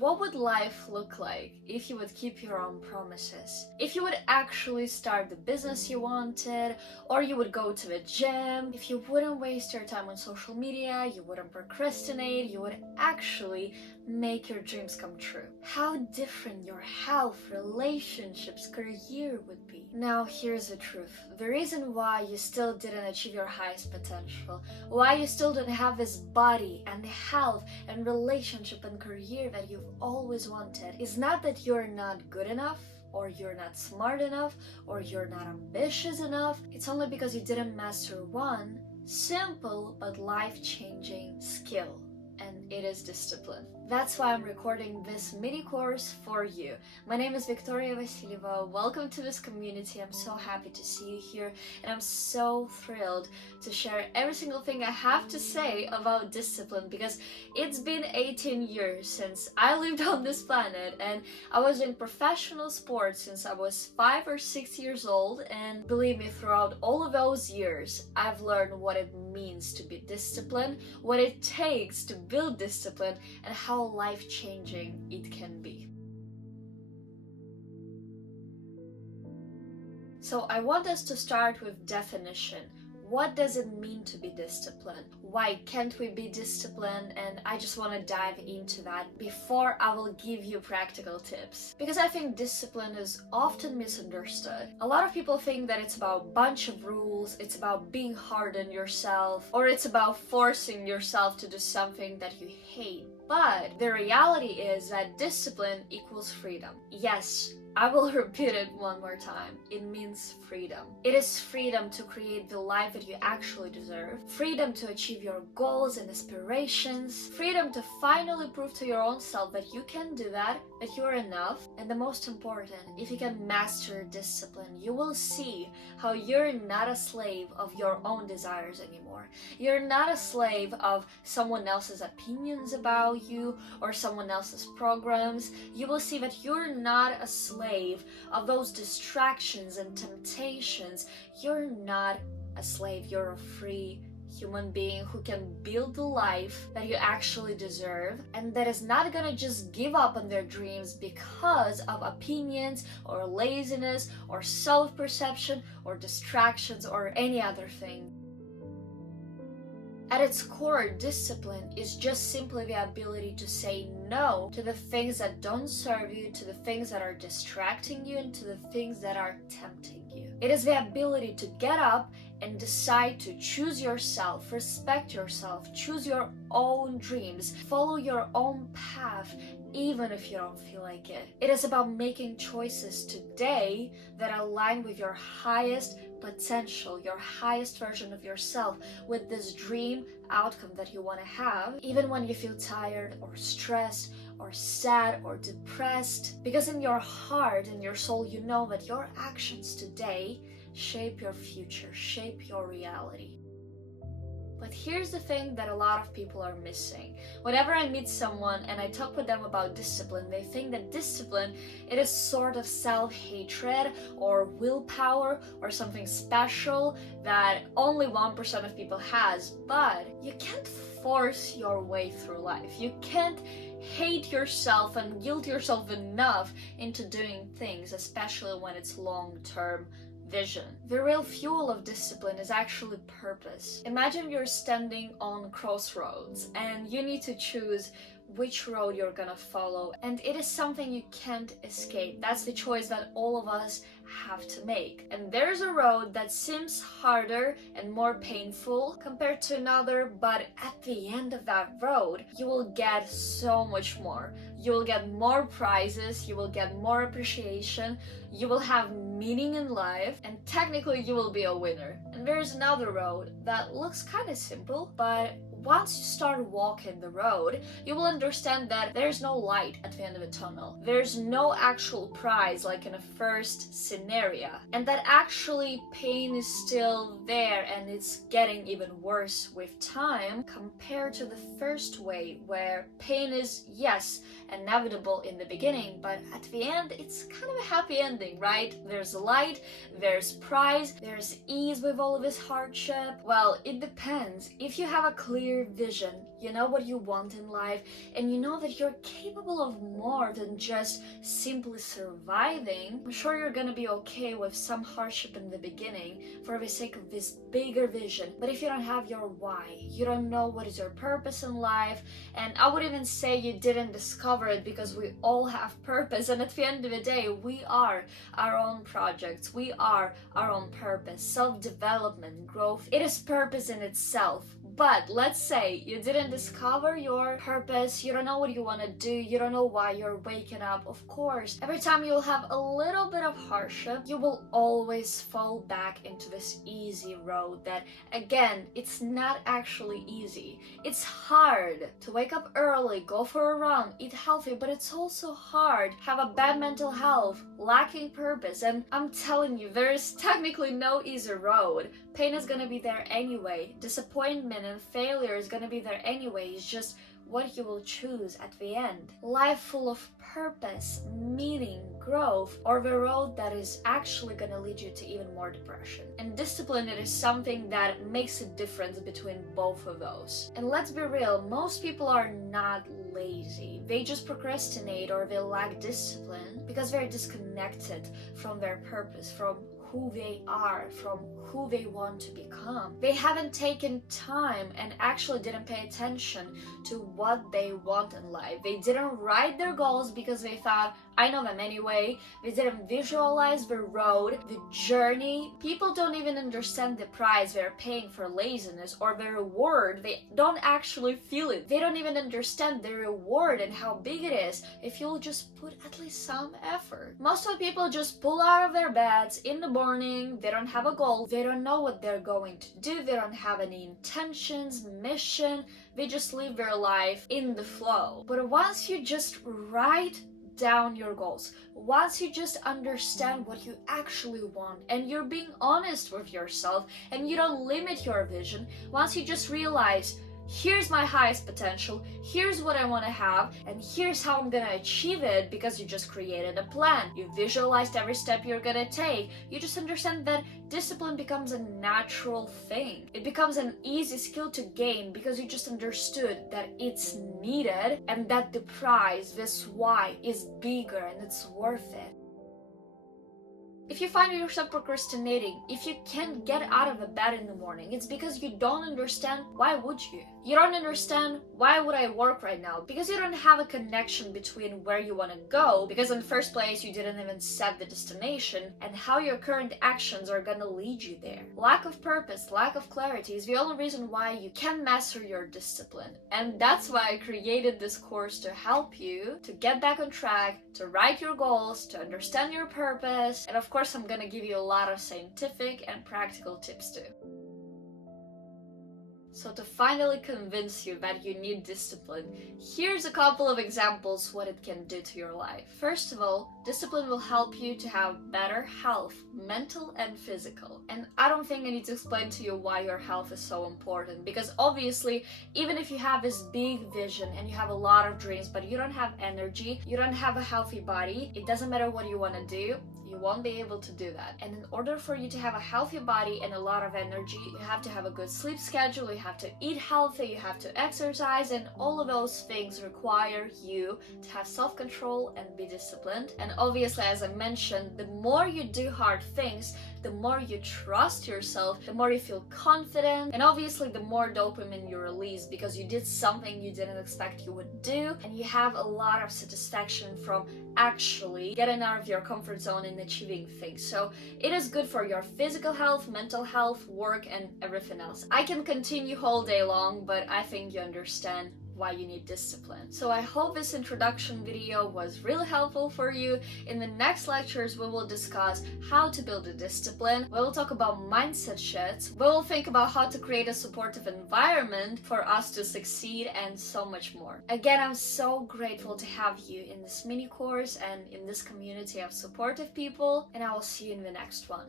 What would life look like if you would keep your own promises? If you would actually start the business you wanted, or you would go to the gym, if you wouldn't waste your time on social media, you wouldn't procrastinate, you would actually make your dreams come true. How different your health, relationships, career would be. Now here's the truth. The reason why you still didn't achieve your highest potential, why you still don't have this body and health and relationship and career that you've always wanted, is not that you're not good enough, or you're not smart enough, or you're not ambitious enough. It's only because you didn't master one simple but life-changing skill, and it is discipline. That's why I'm recording this mini course for you. My name is Victoria Vasilieva. Welcome to this community. I'm so happy to see you here, and I'm so thrilled to share every single thing I have to say about discipline, because it's been 18 years since I lived on this planet, and I was in professional sports since I was 5 or 6 years old, and believe me, throughout all of those years, I've learned what it means to be disciplined, what it takes to build discipline, and how life-changing it can be. So I want us to start with definition. What does it mean to be disciplined? Why can't we be disciplined? And I just want to dive into that before I will give you practical tips. Because I think discipline is often misunderstood. A lot of people think that it's about a bunch of rules, it's about being hard on yourself, or it's about forcing yourself to do something that you hate. But the reality is that discipline equals freedom. Yes, I will repeat it one more time. It means freedom. It is freedom to create the life that you actually deserve, freedom to achieve your goals and aspirations, freedom to finally prove to your own self that you can do that you are enough. And the most important, if you can master discipline, you will see how you're not a slave of your own desires anymore. You're not a slave of someone else's opinions about you or someone else's programs. You will see that you're not a slave of those distractions and temptations. You're not a slave, you're a free human being who can build the life that you actually deserve, and that is not gonna just give up on their dreams because of opinions or laziness or self-perception or distractions or any other thing. At its core, discipline is just simply the ability to say no to the things that don't serve you, to the things that are distracting you, and to the things that are tempting you. It is the ability to get up and decide to choose yourself, respect yourself, choose your own dreams, follow your own path, even if you don't feel like it. It is about making choices today that align with your highest potential, your highest version of yourself, with this dream outcome that you want to have, even when you feel tired or stressed or sad or depressed, because in your heart and your soul you know that your actions today shape your future, shape your reality. But here's the thing that a lot of people are missing. Whenever I meet someone and I talk with them about discipline, they think that discipline, it is sort of self-hatred or willpower or something special that only 1% of people has. But you can't force your way through life. You can't hate yourself and guilt yourself enough into doing things, especially when it's long-term vision. The real fuel of discipline is actually purpose. Imagine you're standing on crossroads and you need to choose which road you're gonna follow, and it is something you can't escape. That's the choice that all of us have to make. And there's a road that seems harder and more painful compared to another, but at the end of that road, you will get so much more. You will get more prizes, you will get more appreciation, you will have meaning in life, and technically you will be a winner. And there's another road that looks kind of simple, but once you start walking the road, you will understand that there's no light at the end of the tunnel. There's no actual prize like in a first scenario. And that actually pain is still there, and it's getting even worse with time compared to the first way, where pain is, yes, inevitable in the beginning, but at the end it's kind of a happy ending, right? There's light, there's prize, there's ease with all of this hardship. Well, it depends. If you have a clear clear vision, you know what you want in life, and you know that you're capable of more than just simply surviving, I'm sure you're gonna be okay with some hardship in the beginning for the sake of this bigger vision. But if you don't have your why, you don't know what is your purpose in life, and I would even say you didn't discover it, because we all have purpose, and at the end of the day, we are our own projects, we are our own purpose. Self-development, growth, it is purpose in itself. But let's say you didn't discover your purpose, you don't know what you want to do, you don't know why you're waking up. Of course, every time you'll have a little bit of hardship, you will always fall back into this easy road that, again, it's not actually easy. It's hard to wake up early, go for a run, eat healthy, but it's also hard, have a bad mental health, lacking purpose, and I'm telling you, there is technically no easy road. Pain is gonna be there anyway. Disappointment and failure is gonna be there anyway. It's just what you will choose at the end. Life full of purpose, meaning, growth, or the road that is actually gonna lead you to even more depression. And discipline, it is something that makes a difference between both of those. And let's be real, most people are not lazy. They just procrastinate or they lack discipline because they're disconnected from their purpose, from who they are, from who they want to become. They haven't taken time and actually didn't pay attention to what they want in life. They didn't write their goals because they thought, I know them anyway. They didn't visualize the road, the journey. People don't even understand the price they're paying for laziness or the reward. They don't actually feel it. They don't even understand the reward and how big it is if you'll just put at least some effort. Most of the people just pull out of their beds in the morning. They don't have a goal. They don't know what they're going to do. They don't have any intentions, mission. They just live their life in the flow. But once you just write down your goals, once you just understand what you actually want and you're being honest with yourself and you don't limit your vision, once you just realize, here's my highest potential, here's what I want to have, and here's how I'm gonna achieve it, because you just created a plan, you visualized every step you're gonna take, you just understand that discipline becomes a natural thing. It becomes an easy skill to gain because you just understood that it's needed and that the prize, this why, is bigger and it's worth it. If you find yourself procrastinating, if you can't get out of the bed in the morning, it's because you don't understand why would you? You don't understand why would I work right now? Because you don't have a connection between where you want to go, because in the first place you didn't even set the destination and how your current actions are gonna lead you there. Lack of purpose, lack of clarity is the only reason why you can't master your discipline. And that's why I created this course to help you to get back on track, to write your goals, to understand your purpose, and of course I'm gonna give you a lot of scientific and practical tips too. So to finally convince you that you need discipline, here's a couple of examples what it can do to your life. First of all, discipline will help you to have better health, mental and physical. And I don't think I need to explain to you why your health is so important, because obviously, even if you have this big vision and you have a lot of dreams, but you don't have energy, you don't have a healthy body, it doesn't matter what you want to do, you won't be able to do that. And in order for you to have a healthy body and a lot of energy, you have to have a good sleep schedule, you have to eat healthy, you have to exercise, and all of those things require you to have self-control and be disciplined. And obviously, as I mentioned, the more you do hard things, the more you trust yourself, the more you feel confident, and obviously the more dopamine you release because you did something you didn't expect you would do, and you have a lot of satisfaction from actually getting out of your comfort zone and achieving things. So it is good for your physical health, mental health, work, and everything else. I can continue whole day long, but I think you understand why you need discipline. So I hope this introduction video was really helpful for you. In the next lectures, we will discuss how to build a discipline. We will talk about mindset shifts. We will think about how to create a supportive environment for us to succeed, and so much more. Again, I'm so grateful to have you in this mini course and in this community of supportive people, and I will see you in the next one.